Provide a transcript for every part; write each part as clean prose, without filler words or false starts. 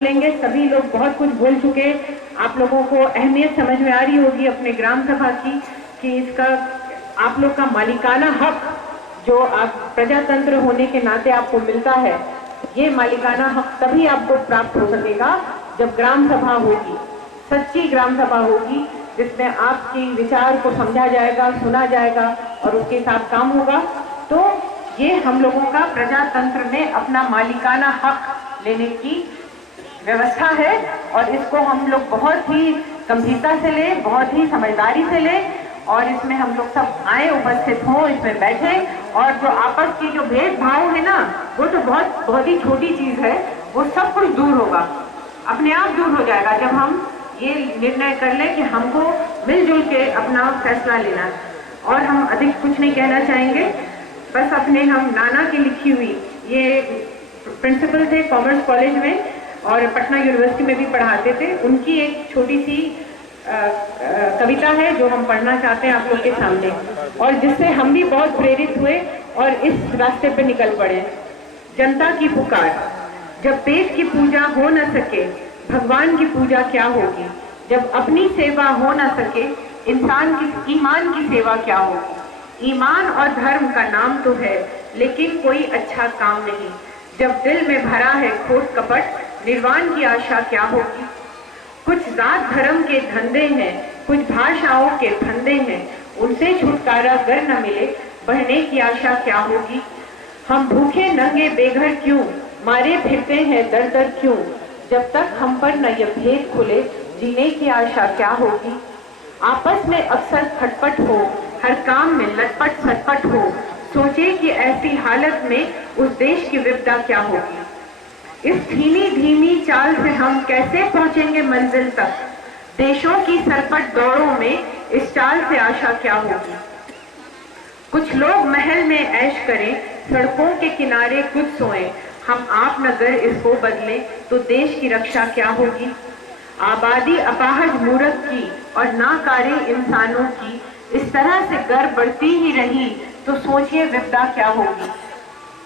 लेंगे। सभी लोग बहुत कुछ बोल चुके। आप लोगों को अहमियत समझ में आ रही होगी अपने ग्राम सभा की कि इसका आप लोग का मालिकाना हक जो आप प्रजातंत्र होने के नाते आपको मिलता है, ये मालिकाना हक तभी आपको प्राप्त हो सकेगा जब ग्राम सभा होगी, सच्ची ग्राम सभा होगी जिसमें आपकी विचार को समझा जाएगा, सुना जाएगा और उसके साथ काम होगा। तो ये हम लोगों का प्रजातंत्र में अपना मालिकाना हक लेने की व्यवस्था है और इसको हम लोग बहुत ही गंभीरता से ले, बहुत ही समझदारी से ले और इसमें हम लोग सब आए, उपस्थित हों, इसमें बैठे और जो आपस की जो भेदभाव है ना, वो तो बहुत ही छोटी चीज है, वो सब कुछ दूर होगा, अपने आप दूर हो जाएगा जब हम ये निर्णय कर लें कि हमको मिलजुल के अपना फैसला लेना है। और हम अधिक कुछ नहीं कहना चाहेंगे, बस अपने हम नाना की लिखी हुई, ये प्रिंसिपल थे कॉमर्स कॉलेज में और पटना यूनिवर्सिटी में भी पढ़ाते थे, उनकी एक छोटी सी कविता है जो हम पढ़ना चाहते हैं आप लोग के सामने और जिससे हम भी बहुत प्रेरित हुए और इस रास्ते पे निकल पड़े। जनता की पुकार, जब पेट की पूजा हो न सके भगवान की पूजा क्या होगी, जब अपनी सेवा हो न सके इंसान की ईमान की सेवा क्या होगी। ईमान और धर्म का नाम तो है लेकिन कोई अच्छा काम नहीं, जब दिल में भरा है खोट कपट निर्वाण की आशा क्या होगी। कुछ जात धर्म के धंधे हैं, कुछ भाषाओं के फंदे हैं, उनसे छुटकारा गर न मिले बढ़ने की आशा क्या होगी। हम भूखे नंगे बेघर क्यों मारे फिरते हैं दर दर क्यों, जब तक हम पर न यह भेद खुले जीने की आशा क्या होगी। आपस में अक्सर खटपट हो, हर काम में लटपट सटपट हो, सोचे कि ऐसी हालत में उस देश की विपदा क्या होगी। इस धीमी धीमी चाल से हम कैसे पहुंचेंगे मंजिल तक, देशों की सरपट दौड़ों में इस चाल से आशा क्या होगी। कुछ लोग महल में ऐश करें, सड़कों के किनारे खुद सोएं, हम आप नगर इसको बदलें तो देश की रक्षा क्या होगी। आबादी अपाहज मूरत की और नाकारे इंसानों की इस तरह से गर बढ़ती ही रही तो सोचिए विपदा क्या होगी।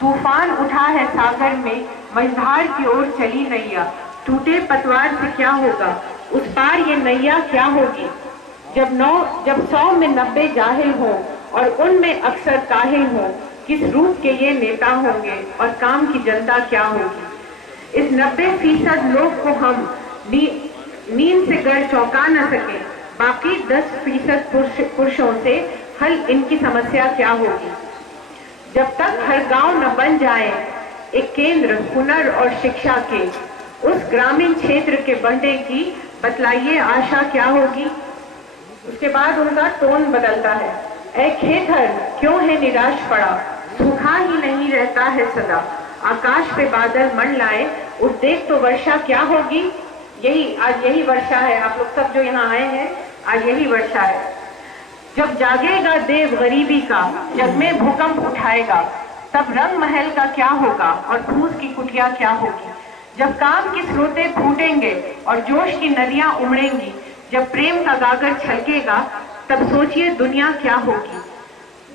तूफान उठा है सागर में, मझधार की ओर चली नैया, टूटे पतवार से क्या होगा, उस पार ये नैया क्या होगी। जब 100 में 90 जाहिल हों और उनमें अक्सर काहिल हों, किस रूप के ये नेता होंगे और काम की जनता क्या होगी। इस 90% लोग को हम नींद से गर चौंका न सके, बाकी 10% पुरुषों से हल इनकी समस्या क्या होगी। जब तक हर गांव न बन जाए एक केंद्र हुनर और शिक्षा के, उस ग्रामीण क्षेत्र के बढ़ने की बतलाइए आशा क्या होगी। उसके बाद उनका टोन बदलता है, ऐ खेतर क्यों है निराश पड़ा, सूखा ही नहीं रहता है सदा, आकाश पे बादल मंडलाए उस देख तो वर्षा क्या होगी। आज यही वर्षा है, आप लोग सब जो यहाँ आए हैं आज यही वर्षा है। जब जागेगा देव गरीबी का, जग में भूकंप उठाएगा, तब रंग महल का क्या होगा और फूस की कुटिया क्या होगी। जब काम की स्रोतें फूटेंगे और जोश की नदियां उमड़ेंगी, जब प्रेम का गागर छलकेगा, तब सोचिए दुनिया क्या होगी।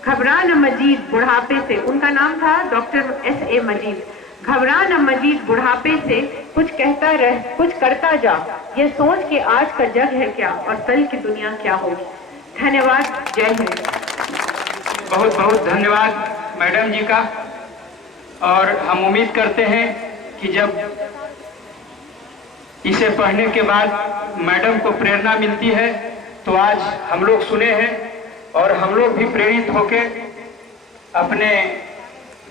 घबरा न मजीद बुढ़ापे से, उनका नाम था डॉक्टर S.A. मजीद। घबरा न मजीद बुढ़ापे से, कुछ कहता रह कुछ करता जा, ये सोच कि आज का जग है क्या और कल की दुनिया क्या होगी। धन्यवाद, जय हिंद। बहुत बहुत धन्यवाद मैडम जी का। और हम उम्मीद करते हैं कि जब इसे पढ़ने के बाद मैडम को प्रेरणा मिलती है तो आज हम लोग सुने हैं और हम लोग भी प्रेरित होकर अपने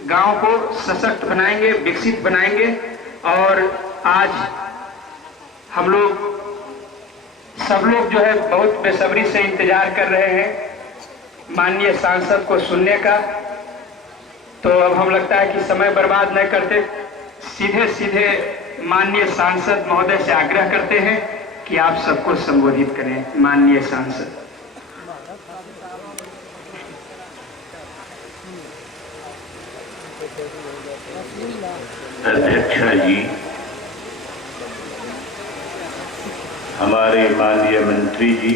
गांव को सशक्त बनाएंगे, विकसित बनाएंगे। और आज हम लोग सब लोग जो है बहुत बेसब्री से इंतजार कर रहे हैं माननीय सांसद को सुनने का। तो अब हम लगता है कि समय बर्बाद न करते, सीधे सीधे माननीय सांसद महोदय से आग्रह करते हैं कि आप सबको संबोधित करें। माननीय सांसद। अध्यक्षा जी, हमारे माननीय मंत्री जी,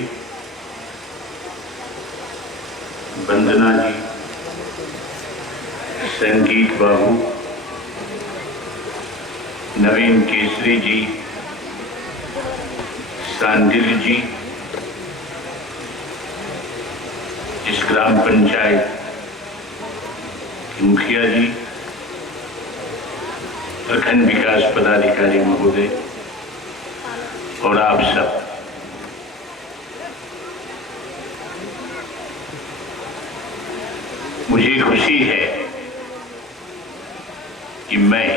वंदना जी, संगीत बाबू, नवीन केसरी जी, सांडिल जी, इस ग्राम पंचायत के मुखिया जी, प्रखंड विकास पदाधिकारी महोदय और आप सब, मुझे खुशी है कि मैं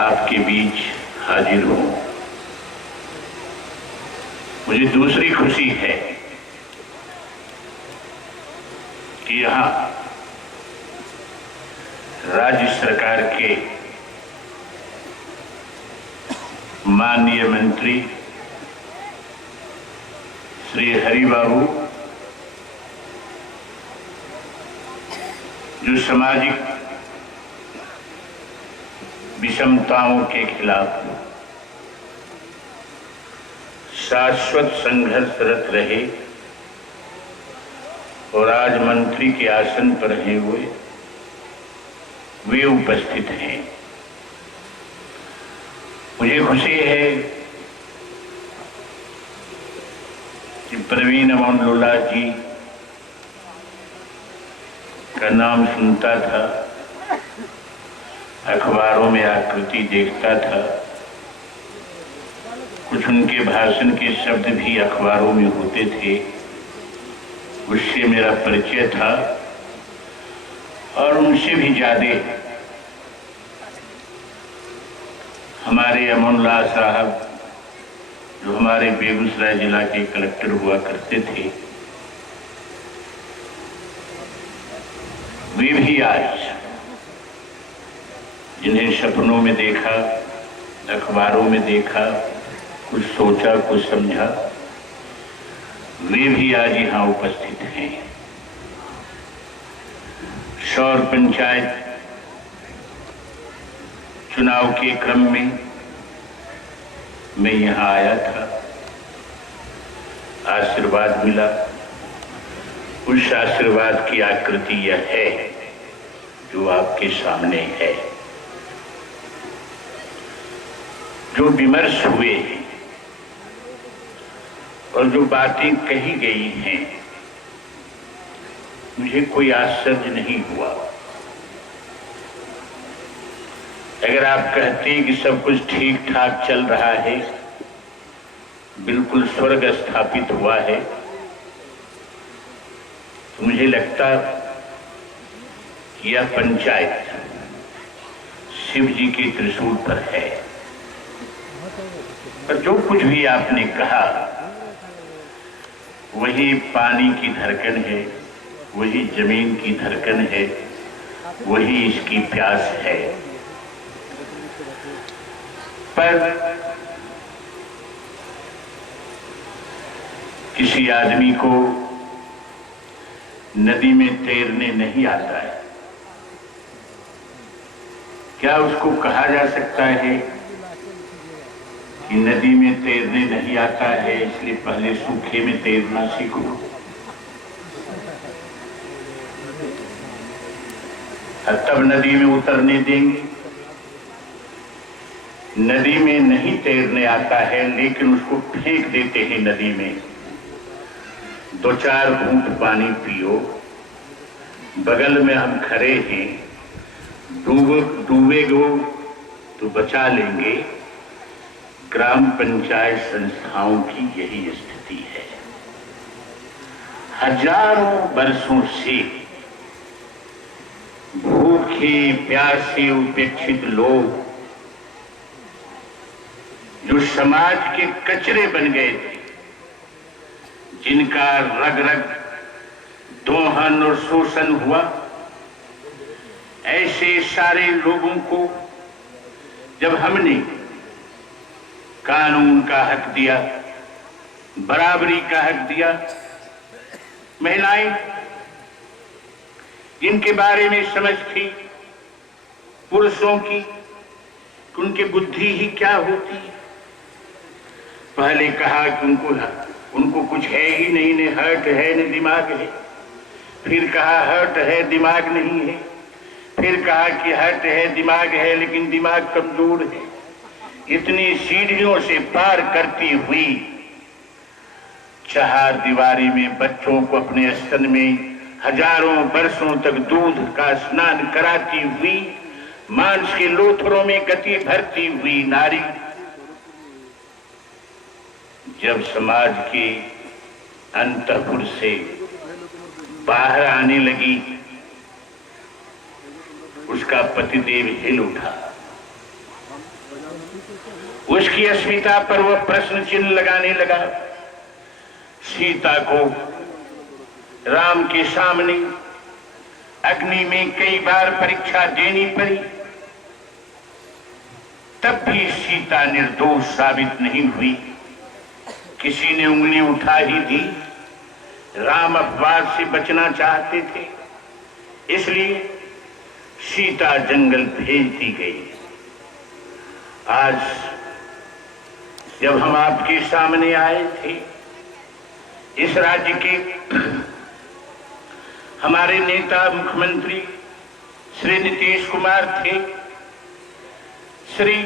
आपके बीच हाजिर हूं। मुझे दूसरी खुशी है कि यहां राज्य सरकार के माननीय मंत्री श्री हरि बाबू, जो सामाजिक विषमताओं के खिलाफ शाश्वत संघर्षरत रहे और आज मंत्री के आसन पर रहे हुए वे उपस्थित हैं। मुझे खुशी है कि प्रवीण अमन लोला जी का नाम सुनता था, अखबारों में आकृति देखता था, कुछ उनके भाषण के शब्द भी अखबारों में होते थे, उससे मेरा परिचय था। और उनसे भी ज्यादा हमारे अमनलाल साहब, जो हमारे बेगूसराय जिला के कलेक्टर हुआ करते थे, वे भी आज जिन्हें सपनों में देखा, अखबारों में देखा, कुछ सोचा, कुछ समझा, वे भी आज यहाँ उपस्थित हैं। शौर पंचायत चुनाव के क्रम में मैं यहाँ आया था, आशीर्वाद मिला। उस आशीर्वाद की आकृति यह है जो आपके सामने है। जो विमर्श हुए हैं और जो बातें कही गई हैं, मुझे कोई आश्चर्य नहीं हुआ। अगर आप कहते कि सब कुछ ठीक ठाक चल रहा है, बिल्कुल स्वर्ग स्थापित हुआ है, तो मुझे लगता कि यह पंचायत शिव जी के त्रिशूल पर है। पर जो कुछ भी आपने कहा वही पानी की धड़कन है, वही जमीन की धड़कन है, वही इसकी प्यास है। पर किसी आदमी को नदी में तैरने नहीं आता है, क्या उसको कहा जा सकता है कि नदी में तैरने नहीं आता है इसलिए पहले सूखे में तैरना सीखो? तब नदी में उतरने देंगे। नदी में नहीं तैरने आता है लेकिन उसको फेंक देते हैं नदी में। 2-4 घूंट पानी पियो, बगल में हम खड़े हैं, डूबेगो तो बचा लेंगे। ग्राम पंचायत संस्थाओं की यही स्थिति है। हजारों वर्षों से भूखे प्यासे उपेक्षित लोग जो समाज के कचरे बन गए थे, जिनका रग रग दोहन और शोषण हुआ, ऐसे सारे लोगों को जब हमने कानून का हक दिया, बराबरी का हक दिया, महिलाएं जिनके बारे में समझ थी पुरुषों की, उनकी बुद्धि ही क्या होती है। पहले कहा कि उनको कुछ है ही नहीं, न हर्ट है न दिमाग है। फिर कहा हर्ट है दिमाग नहीं है। फिर कहा कि हर्ट है दिमाग है लेकिन दिमाग कमजोर है। इतनी सीढ़ियों से पार करती हुई, चार दीवारी में बच्चों को अपने स्तन में हजारों वर्षों तक दूध का स्नान कराती हुई, मांस के लोथरों में गति भरती हुई नारी जब समाज के अंतःपुर से बाहर आने लगी, उसका पतिदेव हिल उठा। उसकी अस्मिता पर वह प्रश्न चिन्ह लगाने लगा। सीता को राम के सामने अग्नि में कई बार परीक्षा देनी पड़ी, तब भी सीता निर्दोष साबित नहीं हुई। किसी ने उंगली उठा ही दी। राम अपवाद से बचना चाहते थे, इसलिए सीता जंगल भेज दी गई। आज जब हम आपके सामने आए थे, इस राज्य के हमारे नेता मुख्यमंत्री श्री नीतीश कुमार थे, श्री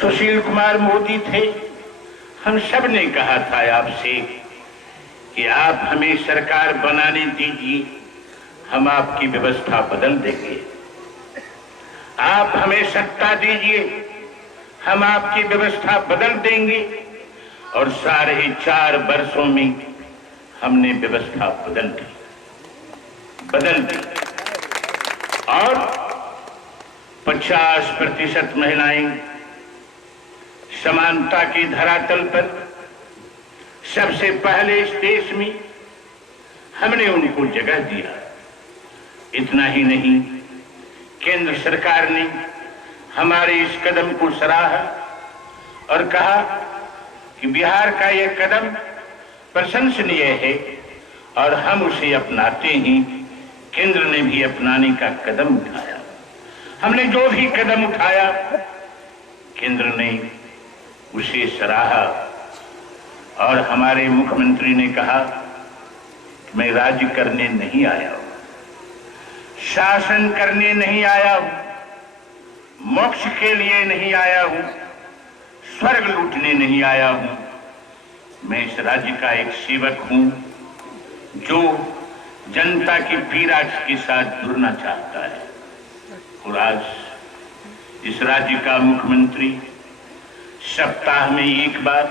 सुशील कुमार मोदी थे। हम सब ने कहा था आपसे कि आप हमें सरकार बनाने दीजिए, हम आपकी व्यवस्था बदल देंगे। आप हमें सत्ता दीजिए, हम आपकी व्यवस्था बदल देंगे। और 4.5 वर्षों में हमने व्यवस्था बदल दी और 50% महिलाएं समानता की धरातल पर सबसे पहले इस देश में हमने उनको जगह दिया। इतना ही नहीं, केंद्र सरकार ने हमारे इस कदम को सराहा और कहा कि बिहार का यह कदम प्रशंसनीय है और हम उसे अपनाते हैं। केंद्र ने भी अपनाने का कदम उठाया। हमने जो भी कदम उठाया, केंद्र ने उसे सराहा और हमारे मुख्यमंत्री ने कहा कि मैं राज्य करने नहीं आया हूं, शासन करने नहीं आया हूं, मोक्ष के लिए नहीं आया हूं, स्वर्ग लूटने नहीं आया हूं। मैं इस राज्य का एक सेवक हूं जो जनता की पीड़ा के साथ जुड़ना चाहता है। और आज इस राज्य का मुख्यमंत्री सप्ताह में एक बार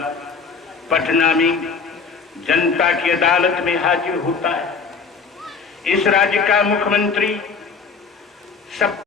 पटना में जनता की अदालत में हाजिर होता है। इस राज्य का मुख्यमंत्री सब